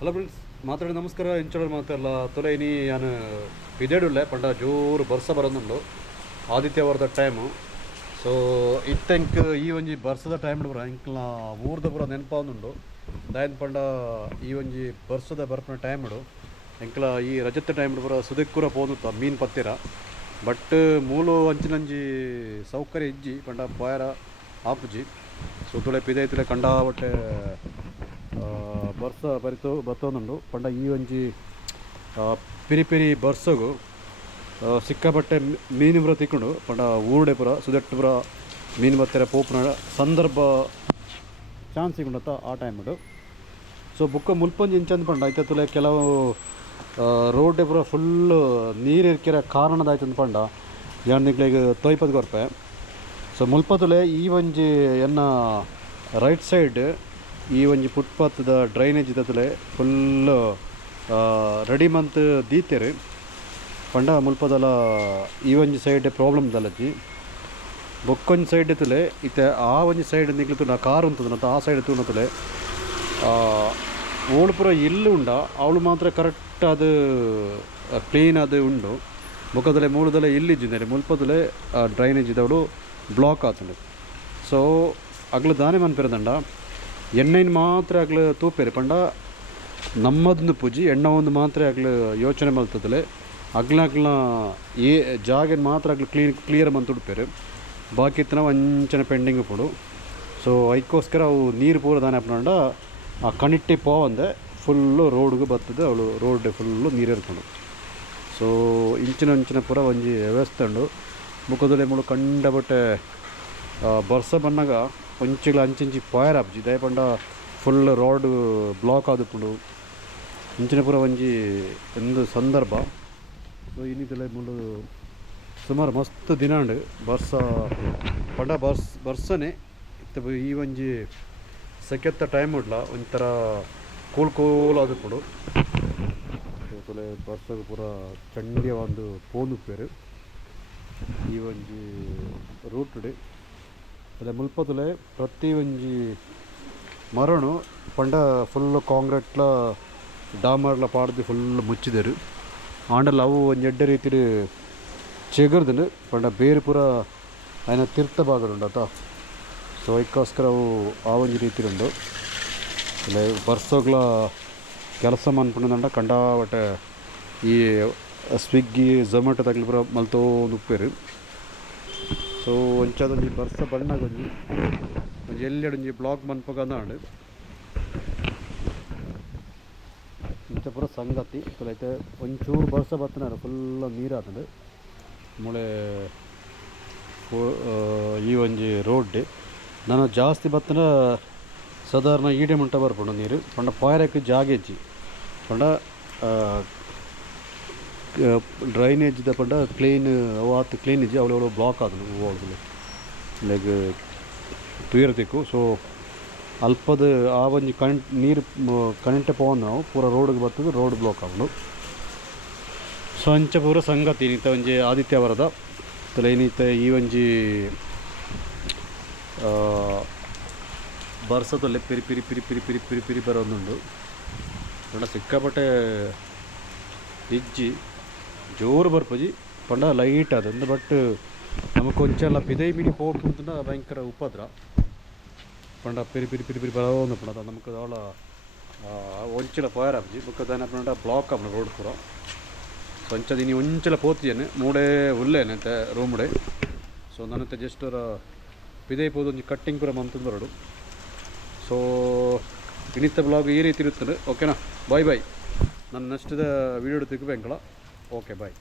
Hello friends, ಮಾತಾಡಿ ನಮಸ್ಕಾರ. ಇಂಚೋಳು ಮಾತಾಡಲ್ಲ ತೊಲೆ ಇನಿ ನಾನು ಪಿದೇಡುಳ್ಳೆ ಪಂಡ ಜೋರು ಬರ್ಸ ಬರೋದುಂಡು ಆದಿತ್ಯವಾರದ ಟೈಮು. ಸೊ ಇತ್ತೆಂಕ್ ಈ ಒಂಜಿ ಬರ್ಸದ ಟೈಮ್ ಬರ ಇಂಕ್ಲ ಊರ್ದ ಪೂರ ನೆನಪಾವುದುಂಡು. ದಾಯನ್ ಪಂಡ ಈ ಒಂಜಿ ಬರ್ಸದ ಬರ್ಪನ ಟೈಮ್ಡು ಎಂಕ್ಲ ಈ ರಜತ್ತ ಟೈಮ್ ಪೂರ ಸುದಕ್ಕೂರ ಪೋನುತ್ತ ಮೀನು ಪತ್ತಿರ. ಬಟ್ ಮೂಲು ಅಂಚಿನಂಜಿ ಸೌಕರ್ಯ ಇಜ್ಜಿ ಪಂಡ ಬಾಯರ ಆಪುಜಿ. ಸೊ ತುಳೆ ಪಿದೈತುಲೆ ಕಂಡಾಬಟ್ಟೆ ಬರ್ಸ ಬರಿತು ಬರ್ತೊಂದುಂಡು ಪಂಡ ಈ ಒಂಜಿ ಪಿರಿ ಪಿರಿ ಬರ್ಸಗು ಸಿಕ್ಕಾಪಟ್ಟೆ ಮೀನು ಪೂರ ತಿಕ್ಕೊಂಡು ಪಂಡ ಊರುಡೆ ಪೂರ ಸುದೆಟ್ಟು ಪೂರ ಮೀನು ಬತ್ತರ ಪೋಪುನ ಸಂದರ್ಭ ಚಾನ್ಸ್ ಸಿಗುಂಡತ್ತ ಆ ಟೈಮ್ಡು. ಸೊ ಬುಕ್ಕ ಮುಲ್ಪಂಜಿ ಇಂಚಂದು ಪಂಡ ಐತತ್ತುಲೆ ಕೆಲವು ರೋಡ್ ಪೂರ ಫುಲ್ಲು ನೀರು ಇರ್ಕಿರ ಕಾರಣದಾಯ್ತಂದು ಪಂಡ ಜಾಣಿಗ್ಲಿಗೆ ತೊಯ್ಪದು ಕೊರ್ಪೆ. ಸೊ ಮುಲ್ಪತುಲೆ ಈ ಒಂಜಿ ಎನ್ನ ರೈಟ್ ಸೈಡ್ ಈ ಒಂಜಿ ಫುಟ್ಪಾತ್ದ ಡ್ರೈನೇಜ್ ಇದ್ದತುಲೆ ಫುಲ್ಲು ರೆಡಿ ಮಂತ್ ದೀತೆರು ಪಂಡ ಮುಲ್ಪದಲ ಈ ಒಂಜಿ ಸೈಡ್ ಪ್ರಾಬ್ಲಮ್ ದಲಜ್ಜಿ. ಬೊಕ್ಕೊಂಜಿ ಸೈಡ್ ತುಲೆ ಇತ್ತೆ ಆ ಒಂಜಿ ಸೈಡ್ ನಿಗ್ಲು ಕಾರ್ ಉಂತದ ಆ ಸೈಡ್ ತೂನತುಲೆ ಓಳು ಪೂರ ಇಲ್ಲು ಉಂಡ ಅವಳು ಮಾತ್ರ ಕರೆಕ್ಟ್ ಅದು ಕ್ಲೀನ್ ಅದು ಉಂಡು. ಬೊಕ್ಕದಲೆ ಮೂಲದಲೆ ಇಲ್ಲಿಜ್ಜಿಂದರೆ ಮುಲ್ಪದಲೆ ಡ್ರೈನೇಜ್ ಇದ್ದವಳು ಬ್ಲಾಕ್ ಆತುಂಡು. ಸೊ ಅಗ್ಲು ದಾನೆ ಮನ್ಪೆರದಂಡ ಎಣ್ಣೆನ ಮಾತ್ರ ಆಗ್ಲು ತೂಪೇರಿ ಪಂಡ ನಮ್ಮದೊಂದು ಪೂಜಿ ಎಣ್ಣ ಒಂದು ಮಾತ್ರ ಆಗ್ಲು ಯೋಚನೆ ಮಲ್ತದಲೆ ಅಗ್ಲ ಏ ಜಾಗನ ಮಾತ್ರ ಆಗ್ಲು ಕ್ಲಿಯರ್ ಮಂತ್ ಉಡ್ಪೇರು. ಬಾಕಿ ಇತ್ತನ ವಂಚನೆ ಪೆಂಡಿಂಗ್ ಪೋಡು. ಸೊ ಅದಕ್ಕೋಸ್ಕರ ಅವು ನೀರು ಪೂರ ದಾನೆ ಹಾಕೊಂಡ ಆ ಕಣಿಟ್ಟಿ ಪೋವಂದೆ ಫುಲ್ಲು ರೋಡ್ಗೆ ಬರ್ತದೆ ಅವಳು ರೋಡ್ ಫುಲ್ಲು ನೀರು ಇರ್ಕೊಂಡು. ಸೊ ಇಂಚಿನ ಪೂರ ಒಂಜಿ ವ್ಯವಸ್ಥೆ ಉಂಡು. ಮುಖದಲ್ಲಿ ಮುಳು ಕಂಡಬಟ್ಟೆ ಬರ್ಸ ಬನ್ನಾಗ ಒಂಚಿಗಳ ಅಂಚಿಂಚಿ ಪಾಯರ್ ಆಪ್ಜಿ ದಯ ಪಂಡ ಫುಲ್ ರೋಡ್ ಬ್ಲಾಕ್ ಆದುಪ್ಪುಂಡು ಇಂಚಿನ ಪೂರ ಒಂಜಿ ಒಂದು ಸಂದರ್ಭ. ಸೊ ಇನ್ನಿದಲೆ ಮುಳು ಸುಮಾರು ಮಸ್ತ್ ದಿನಾಂಡು ಬರ್ಸ ಪಂಡ ಬರ್ಸನೆ ಇತ್ತ ಈ ಒಂಜಿ ಸೆಕೆತ್ತ ಟೈಮ್ ಉಡ್ಲ ಒಂಥರ ಕೂಲ್ ಆದುಪ್ಪುಂಡು. ತೊಲೆ ಬರ್ಸಗ ಪೂರ ಚಂಡಿಯ ಒಂದು ಪೋನುಪ್ಪೇರು ಈ ಒಂಜಿ ರೂಟುಡು. ಅದೇ ಮುಲ್ಪತುಲೆ ಪ್ರತಿ ಒಂಜಿ ಮರನು ಪಂಡ ಫುಲ್ಲು ಕಾಂಕ್ರೀಟ್ಲ ಡಾಮರ್ಲ ಪಾಡ್ದು ಫುಲ್ಲು ಮುಚ್ಚಿದರು ಆಂಡಲ್ಲ ಅವು ಒಂಜಿ ಎಡ್ಡೆ ರೀತಿಡು ಚೆಗರ್ದು ಪಂಡ ಬೇರೆ ಪೂರ ಆಯ್ನ ತೀರ್ಥ ಭಾಗದುಂಡತ. ಸೊ ಅದಕ್ಕೋಸ್ಕರ ಅವು ಆ ಒಂಜಿ ರೀತಿಡುಂಡು. ಅಲ್ಲೇ ಬರ್ಸೋಗ್ಲ ಕೆಲಸ ಮನ್ಪುಂಡ ಕಂಡಾವಟ್ಟೆ ಈ ಸ್ವಿಗ್ಗಿ ಝೊಮ್ಯಾಟೊ ತಗ್ಲಿ ಪೂರ ಮಲ್ತೋಂದು ಉಪ್ಪೇರು. ಸೊ ಒಂಚದೊಂಜಿ ಬರ್ಸ ಬಣ್ಣಾಗ ಒಂಜಿ ಎಲ್ಲೆಡೊಂಜಿ ಬ್ಲಾಕ್ ಮನ್ಪಗಂದಾಂಡು ಇಂಚ ಪೂರ ಸಂಗತಿ. ಐತೆ ಒಂಚೂರು ಬರ್ಸ ಬತ್ತನಾರ ಫುಲ್ ನೀರಾತಂಡು ಮುಳೆ ಈ ಒಂಜಿ ರೋಡ್ ನಾನು ಜಾಸ್ತಿ ಬತ್ತನ ಸಾಧಾರಣ ಈಡೆ ಮುಂಟ ಬರ್ಪುಂಡು ನೀರು ಪಂಡ ಪಾಯರಕ್ಕೆ ಜಾಗೆಜ್ಜಿ ಪಂಡ ಡ್ರೈನೇಜ್ದ ಪಂಡ ಕ್ಲೀನ್ ಅವತ್ತು ಕ್ಲೀನ್ ಇಜ್ಜಿ ಅವಳು ಬ್ಲಾಕ್ ಆದನು ಹೋಗ್ದು ಲೈಕ್ ತುಯರ್ತಿಕ್ಕು. ಸೊ ಅಲ್ಪದ ಆ ಒಂಜಿ ನೀರು ಕರೆಂಟ್ ಪೋನ್ ನಾವು ಪೂರ ರೋಡ್ಗೆ ಬರ್ತದೆ ರೋಡ್ ಬ್ಲಾಕ್ ಆಗೋದು. ಸೊ ಅಂಚ ಪೂರ ಸಂಗತಿ ಏನಿತ್ತ ಒಂಜಿ ಆದಿತ್ಯವಾರದ ತಲೆ ಏನಿತ್ತ ಈ ಒಂಜಿ ಬರ್ಸದಲ್ಲೇ ಪಿರಿ ಪಿರಿ ಪಿರಿ ಪಿರಿ ಪಿರಿ ಪಿರಿ ಪಿರಿ ಬರೋದುಂಡು ಪಂಡ ಸಿಕ್ಕಾಪಟ್ಟೆ ಇಜ್ಜಿ ಜೋರು ಬರ್ಪಜಿ ಪಂಡ ಲೈಟ್ ಅದಂದು. ಬಟ್ ನಮಗೆ ಕೊಂಚೆಲ್ಲ ಪಿದೈ ಮಿಡಿ ಹೋಗ್ತಂತ ಭಯಂಕರ ಉಪದ್ರ ಪಂಡ ಪಿರಿ ಪಿರಿ ಪಿರಿ ಪಿರಿ ಬರೋದು ಪಂಡ ನಮಗೆ ಅವಳ ಒಂಚಲ ಫೈರ್ ಆಪ್ಜಿ ಬುಕ್ಕದಾನ ಪಂಡ ಬ್ಲಾಕ್ ಆಪ್ನ ರೋಡ್ ಪೂರ. ಸೊ ಅಂಚದ ನೀ ಒಂಚಲ ಪೋತಿಯೇನೆ ಮೂಡೆ ಉಲ್ಲೇನೆ ಅಂತ ರೂಮ್ಡೆ. ಸೊ ನನ್ನತ್ತೆ ಜಸ್ಟ್ ಅವರ ಪಿದೈ ಪೋದು ಒಂಜಿ ಕಟ್ಟಿಂಗ್ ಪೂರ ಮಂತಂದು ಬರೋಡು. ಸೊ ಇನ್ನಿತ್ತ ಬ್ಲಾಗ್ ಈ ರೀತಿ ಇರುತ್ತದೆ. ಓಕೆನಾ, ಬಾಯ್ ಬಾಯ್. ನಾನು ನೆಕ್ಸ್ಟ್ ವೀಡಿಯೋ ತೆಗಿಬೇಕಲ್ಲ. ಓಕೆ ಬಾಯ್.